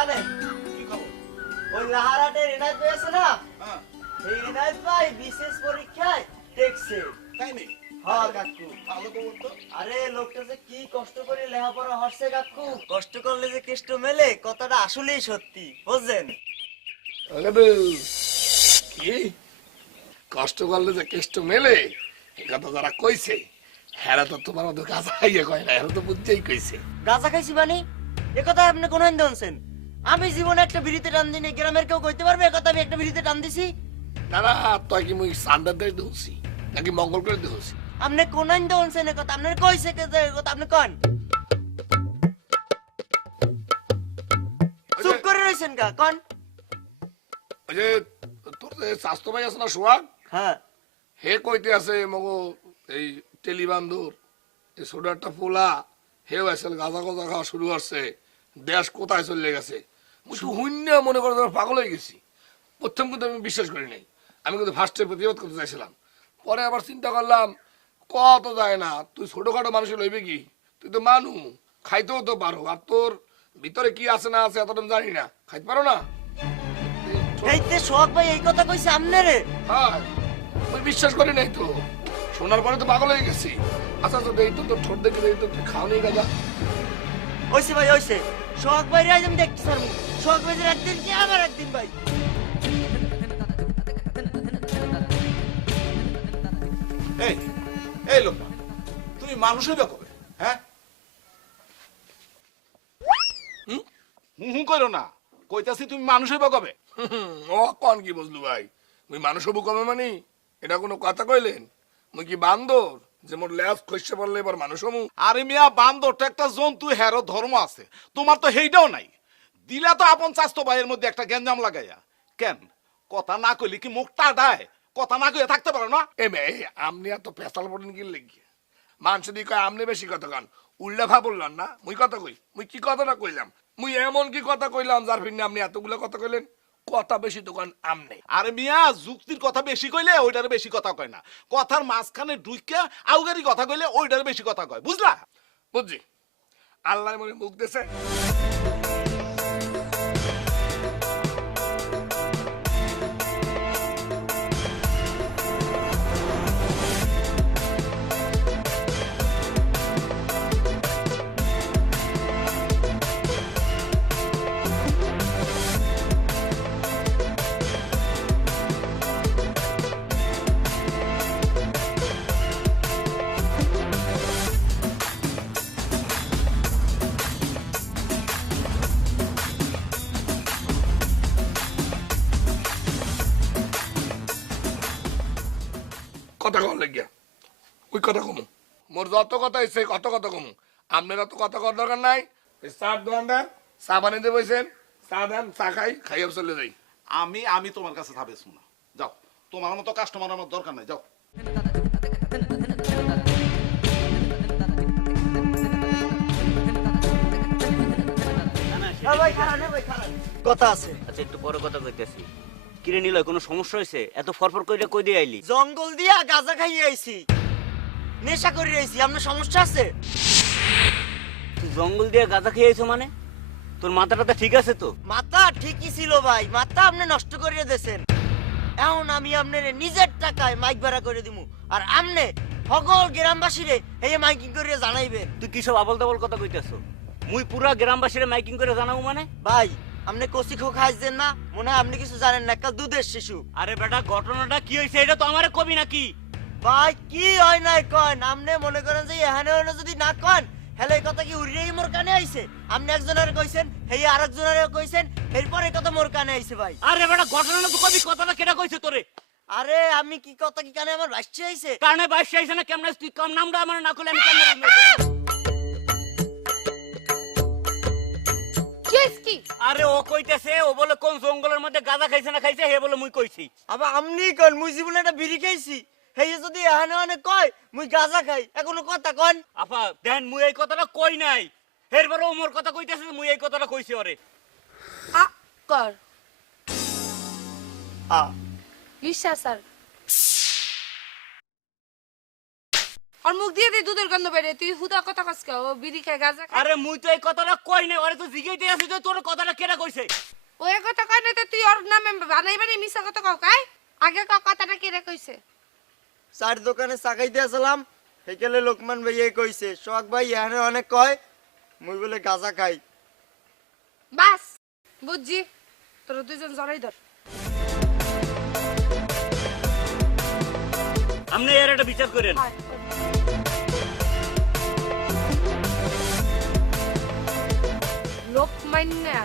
জানেন কি খবর? ওই লাহারাটের এনায়েত ভাই আছে না, হ্যাঁ, এই এনায়েত ভাই বিশেষ পরীক্ষায় টেকছে। তাই নেই? হ্যাঁ কাকু, ভালো খবর তো। আরে লোকটা যে কি কষ্ট করে লেখাপড়া হচ্ছে কাকু, কষ্ট করলে যে কেষ্ট মেলে কথাটা আসলেই সত্যি বুঝছেন। কি কষ্ট করলে যে কেষ্ট মেলে এই কথা যারা কইছে হেরা তো তোমার মতো কাছে খাইয়ে কয় না, হেরা তো বুঝতেই কইছে। গাঁজা খাইছি মানে এ কথা আপনি কোন শুনছেন? আমি জীবনে একটা বিড়িতে টান দিই, গ্রামের কেউ কইতে পারবে এ কথা আমি একটা বিড়িতে টান দিছি? না না, তুই কি মুই সান্ডার দিয়ে দৌছি নাকি মঙ্গল করে দৌছি? আপনি কোন শুনছেন এ কথা? আপনার কইছে কে যে এ কথা আপনি কন? চুপ করে রইছেন কা কন? ওই যে তোর যে স্বাস্থ্য ভাই আছে না সোহাগ, হ্যাঁ হে কইতে আছে মগো এই টেলিবান্ধুর এই ছোট একটা পোলা হেও আসলে গাঁজা গজা খাওয়া শুরু করছে, দেশ কোথায় চলে গেছে। মুই তো শূন্য মনে করো পাগল হয়ে গেছি। প্রথম কিন্তু আমি বিশ্বাস করি নাই, আমি কিন্তু ফার্স্টে প্রতিবাদ করতে চাইছিলাম। পরে আবার চিন্তা করলাম কত যায় না, তুই ছোটখাটো মানুষ লইবে কি, তুই তো মানু খাইতেও তো পারো, আর তোর ভিতরে কি আছে না আছে এতটা জানি না, খাইতে পারো না। এইতে সোহাগ ভাই এই কথা কইছে আমনে? হ্যাঁ আমি বিশ্বাস করি নাই তো, শোনার পরে তো পাগল হয়ে গেছি। আচ্ছা তো এই তো তোর ঠোঁট দেখে এই তো তুই খাও নেই গাঁজা। হইছে ভাই হইছে, সোহাগ ভাই রে আমি দেখতে পারবো। সোহাগ ভাই একদিন কি আমার একদিন ভাই। এই এই লোকটা, তুমি মানুষ হইবে কবে? হ্যাঁ, হুম হুম করো না, কইতাছি তুমি মানুষ হইবে কবে? ও কন কি বুঝলু ভাই, মুই মানুষ হবু কমে মানি এটা কোনো কথা কইলেন? মুই কি বান্দর যে মোর ল্যাস খসে পড়লে এবার মানুষ হমু? আরে মিয়া, বান্দরটা একটা জন্তু, হেরো ধর্ম আছে, তোমার তো সেইটাও নাই। দিলা তো আপন চাস্তো ভাইয়ের মধ্যে একটা গ্যাঞ্জাম লাগাইয়া। কেন কথা না কইলে কি মুখটা ডায়? কথা না কইয়া থাকতে পারো না? এ মে আমনি এত পেশাল পড়েন কি লেগে মানুষ দিয়ে কয় আমনি বেশি কথা কান, উল্টা ভাব বললাম না। মুই কথা কই, মুই কি কথাটা কইলাম? মুই এমন কি কথা কইলাম যার ফিরনে আপনি এতগুলো কথা কইলেন? কথা বেশি দোকান আমনে। আরে মিয়া, যুক্তির কথা বেশি কইলে ওইটার বেশি কথা কয় না, কথার মাঝখানে ঢুইকা আউগারি কথা কইলে ওইটার বেশি কথা কয়, বুঝলা? বুঝছি, আল্লাহ মনে মুখ দেছে। কথা কম লাগিয়া ওই কথা কমু, মোর যত কথা ইচ্ছে কত কথা কমু। আপনারা তো কথা কর দরকার নাই। চার দোকানদার চা বানিয়ে দিয়ে বসেন, চা দেন, চা খাই, খাইয়ে চলে যাই। আমি তোমার কাছে থাকবে শোনা, যাও, তোমার মতো কাস্টমার আমার দরকার নাই, যাও। ভাই খারাপ ভাই খারাপ কথা আছে। আচ্ছা একটু বড় কথা কইতেছি, কিরে নিলয় কোনো সমস্যা হয়েছে? এত ফরফর কইরা কই দিয়ে আইলি? জঙ্গল দিয়া গাঁজা খাইয়ে আইছি, নেশা করে আইছি। আপনার সমস্যা আছে? তুই জঙ্গল দিয়ে গাঁজা খেয়ে আইছো মানে? তোর মাথাটা ঠিক আছে তো? মাথা ঠিকই ছিল ভাই, মাথা আপনি নষ্ট করিয়ে দিয়েছেন। এখন আমি আপনার নিজের টাকায় মাইক ভাড়া করে দিমু, আর আমনে সকল গ্রামবাসীরে এই মাইকিং করিয়ে জানাইবেন। তুই কি সব আবল তাবল কথা কইতেছো? মুই পুরা গ্রামবাসীরে মাইকিং করে জানাবো মানে? ভাই আপনি কচি খো খাইছেন না, মনে হয় আপনি কিছু জানেন না, একটা দুধের শিশু। আরে বেটা, ঘটনাটা কি হয়েছে এটা তো আমারে কবি নাকি? ভাই কি হয় নাই কন, আপনি মনে করেন যে এখানে হলে যদি না কন হেলে এই কথা কি উড়িয়েই মোর কানে আইছে? আপনি একজনের কইছেন, হেই আরেকজনের কইছেন, এরপর এই কথা মোর কানে আইছে ভাই। আরে বেটা, ঘটনাটা তো কবি, কথাটা কেটা কইছে তোরে? আরে আমি কি কথা কি কানে আমার ভাসছে আইছে? কারণে বাইশ আইছে না কেমনে? তুই কম নামটা আমার না করলে আমি কেমনে? কি? আরে ও কইতেছে, ও বলে কোন জঙ্গলের মধ্যে গাঁজা খাইছে না খাইছে, হে বলে মুই কইছি। আবার আমনি কন মুই জীবনে একটা বিড়ি খাইছি, হেই যদি এখানে অনেক কয় মুই গাঁজা খাই, এখনো কথা কন। আপা দেন, মুই এই কথাটা কই নাই, এরপরে ও মোর কথা কইতেছে, মুই এই কথাটা কইছি ওরে। আ কর আ বিশ্বাস আর আর মুখ দিয়ে দিয়ে দুধের গন্ধ বেরে তুই হুদা কথা কস কে ও বিড়ি খায় গাঁজা খায় আরে মুই তো এই কথাটা কই নাই, ওরে তো জিগাইতে আছি যে তোর কথাটা কেডা কইছে। ওই কথা কয় না তো তুই ওর নামে বানাই বানাই মিছা কথা কও কাই আগে কথাটা কেড়ে কইছে চার দোকানে চাকাইতে আসলাম হেকেলে লোকমান ভাইয়ে কইছে সোহাগ ভাই এখানে অনেক কয় মুই বলে গাঁজা খাই। বাস বুঝছি তোরা দুইজন জড়াই ধর আপনি এর একটা বিচার করেন। আয়, লোক মাইন্যা